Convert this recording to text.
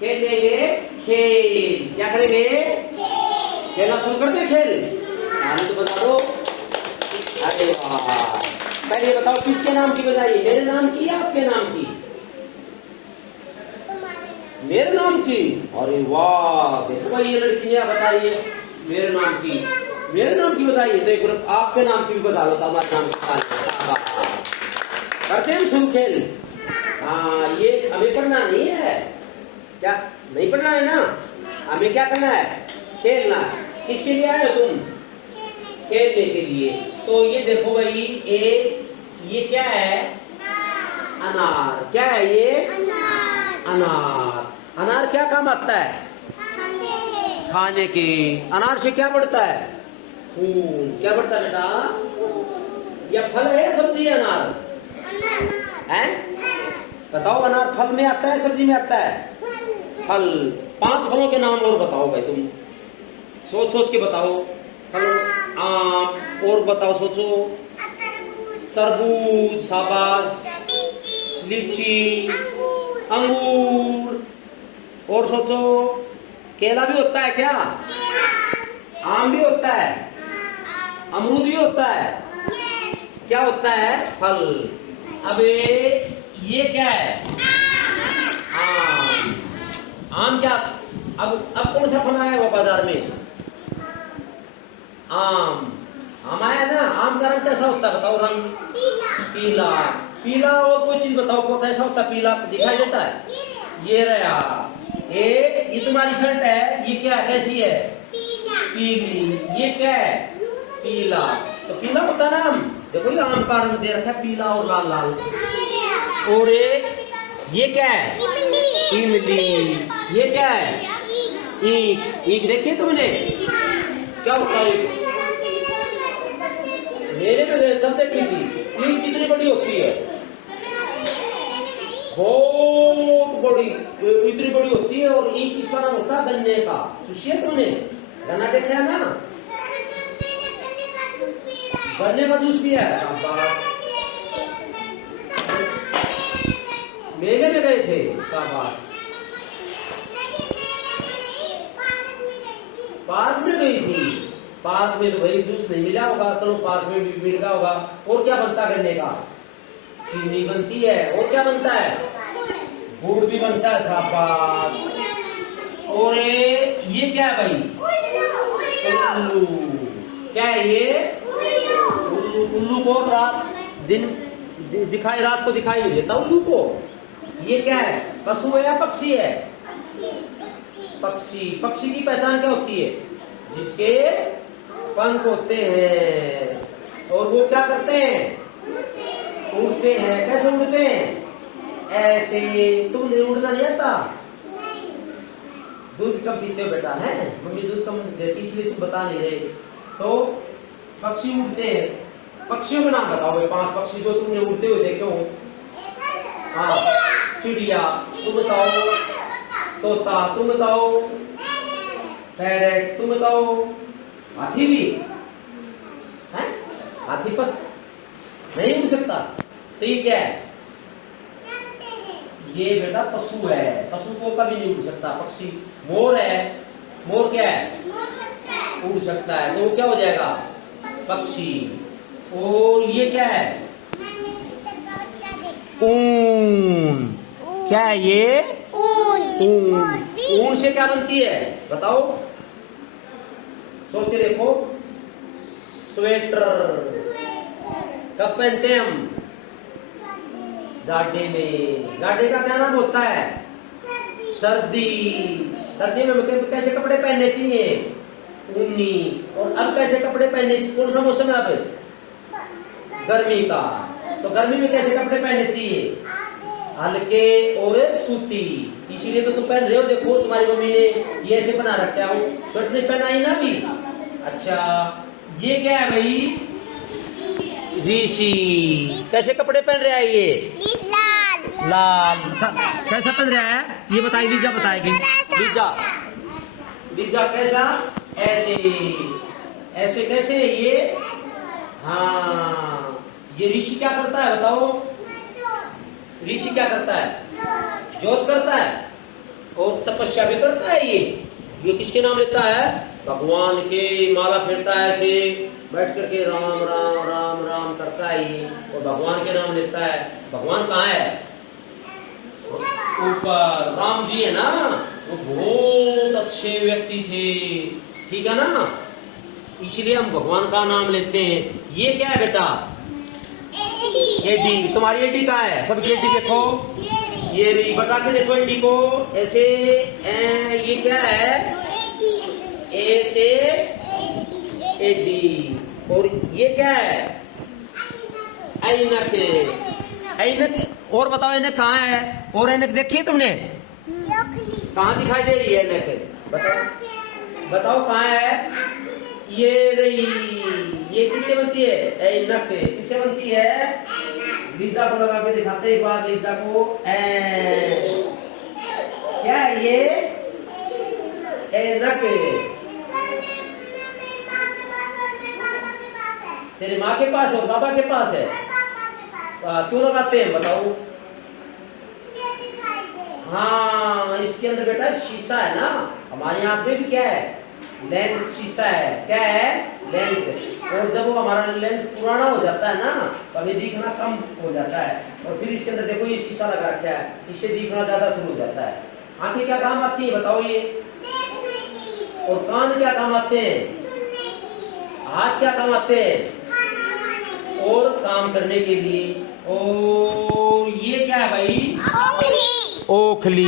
खेलेंगे खेल। क्या करेंगे? खेलना शुरू करते हैं खेल। नानी तो बता दो। अरे वाह, पहले ये बताओ किसके नाम की बजाई? मेरे नाम की या आपके नाम की? मेरे नाम की। अरे वाह, देखो भाई ये लड़की ने बता रही है मेरे नाम की। मेरे नाम की बताइए तो एक बार आपके नाम की भी बता लो, तो हमारे नाम की करते हैं शुरू खेल। हाँ, ये हमें पढ़ना नहीं है क्या? नहीं पढ़ना है ना? हमें क्या करना है? खेलना। किसके लिए आए हो तुम? खेलने के लिए। तो ये देखो भाई, ये क्या है? अनार। क्या है ये? अनार। अनार क्या काम आता है? खाने के। अनार से क्या बढ़ता है? खून। क्या बढ़ता है बेटा? यह फल है या सब्जी है? अनार है? बताओ, अनार फल में आता है सब्जी में आता है? फल। 5 फलों के नाम और बताओ भाई तुम, सोच सोच के बताओ। फल। आम। और बताओ, सोचो। तरबूज। शाबाश। लीची। अंगूर। और सोचो। केला भी होता है क्या? आम भी होता है? अमरूद भी होता है? क्या होता है? फल। अब ये क्या है? आम। आम क्या? अब कौन सा फल आया हुआ बाजार में? आम। आम आया ना? आम का रंग कैसा होता है बताओ? रंग पीला। पीला। और कोई चीज बताओ, को कैसा होता है? पीला दिखाई देता है? ये रहा। ये तुम्हारी शर्ट है, ये क्या है? कैसी है? पीली। ये क्या है? पीला। तो पीला होता है ना आम। देखो ये आम का रंग दे रखा है पीला और लाल लाल। और ये क्या है? इमली। ये क्या है? ईख। ईख देखी तुमने? क्या होता है? मेरे में तब देखी थी। ईख कितनी बड़ी होती है? बहुत बड़ी। इतनी बड़ी होती है। और ईख किसका नाम होता है? गन्ने का। सुनिए, तुमने गन्ना देखा है ना? गन्ने का जूस पिया है? शाबाश। मेले में गए थे? शाबाश। पार्क में गई थी? पार्क में तो भाई जूस नहीं मिला होगा, चलो पार्क में भी मिल गया होगा। और क्या बनता है गन्ने का? चीनी बनती है। और क्या बनता है? गुड़ भी बनता है। शाबाश। और ये क्या है भाई? उल्लू। क्या है ये? उल्लू। उल्लू को रात दिन दिखाई, रात को दिखाई नहीं देता उल्लू को। ये क्या है? पशु है या पक्षी है? पक्षी। पक्षी की पहचान क्या होती है? जिसके पंख होते हैं। और वो क्या करते हैं? उड़ते हैं। कैसे उड़ते हैं? ऐसे। तुमने उड़ना नहीं आता? दूध कब पीते हो बेटा? है मम्मी दूध कम देती इसलिए तुम बता नहीं रहे। तो पक्षी उड़ते हैं। पक्षियों के नाम बताओ भाई, 5 पक्षी जो तुमने उड़ते हुए देखे हो। हाँ, चिड़िया तुम बताओ। तोता तुम बताओ। पैरेट तुम बताओ। हाथी भी है? हाथी पर नहीं उड़ सकता। तो ये क्या है? ये बेटा पशु है। पशु को कभी नहीं उड़ सकता। पक्षी। मोर है। मोर क्या है? उड़ सकता है। तो वो क्या हो जाएगा? पक्षी। और ये क्या है? ऊन। क्या है ये? ऊन। ऊन से क्या बनती है बताओ? सोच के देखो। स्वेटर। कब पहनते हैं हम? जाड़े में। जाड़े का क्या नाम होता है? सर्दी। सर्दी में कैसे कपड़े पहनने चाहिए? ऊनी। और अब कैसे कपड़े पहनने चाहिए? कौन सा मौसम है अब? गर्मी का। तो गर्मी में कैसे कपड़े पहनने चाहिए? हल्के और सूती। इसीलिए तो तुम पहन रहे हो। देखो तुम्हारी मम्मी ने ये ऐसे बना रखा है। स्वेटर नहीं पहनाई ना अभी? अच्छा, ये क्या है भाई? ऋषि। कैसे कपड़े पहन रहा है ये? लाल। कैसा पहन रहा है ये बताइए? लीजा बताएगी। लीजा। लीजा कैसा? ऐसे। ऐसे कैसे ये? हाँ, ये ऋषि क्या करता है बताओ? ऋषि क्या करता है? जोत करता है। और तपस्या भी करता है ये किसके नाम लेता है? भगवान के माला फेरता है ऐसे बैठ करके राम राम राम राम करता है ये, और भगवान के नाम लेता है। भगवान कहाँ है? ऊपर। राम जी है ना, वो बहुत अच्छे व्यक्ति थे, ठीक है ना, इसलिए हम भगवान का नाम लेते हैं। ये क्या है बेटा? एडी। तुम्हारी एडी कहाँ है? सबकी एडी देखो, ये रही, बता के देखो एडी को ऐसे। ये क्या है? ए से एडी। और ये क्या है? ऐनक। ऐनक। और बताओ ऐनक कहाँ है? और ऐनक देखी है तुमने? कहाँ दिखाई दे रही है ऐनक? बताओ बताओ कहाँ है? ये रही। ये किससे बनती है? ऐनक से। किससे बनती है? लीजा को लगा के दिखाते एक बार, लीजा को। क्या है ये? ऐनक। तेरी माँ के पास और पापा के पास है? क्यों लगाते हैं बताओ? हाँ, इसके अंदर बेटा शीशा है ना, हमारी आंख में भी क्या है? लेंस शीशा है। क्या है? लेंस। और जब वो हमारा लेंस पुराना हो जाता है ना, तो हमें दिखना कम हो जाता है, और फिर इसके अंदर देखो ये शीशा लगा रखा है, इससे दिखना ज्यादा शुरू हो जाता है। आंखें क्या काम आती है बताओ ये? और कान क्या काम आते हैं? हाथ क्या काम आते हैं? और काम करने के लिए। और ये क्या है भाई? ओखली। ओखली।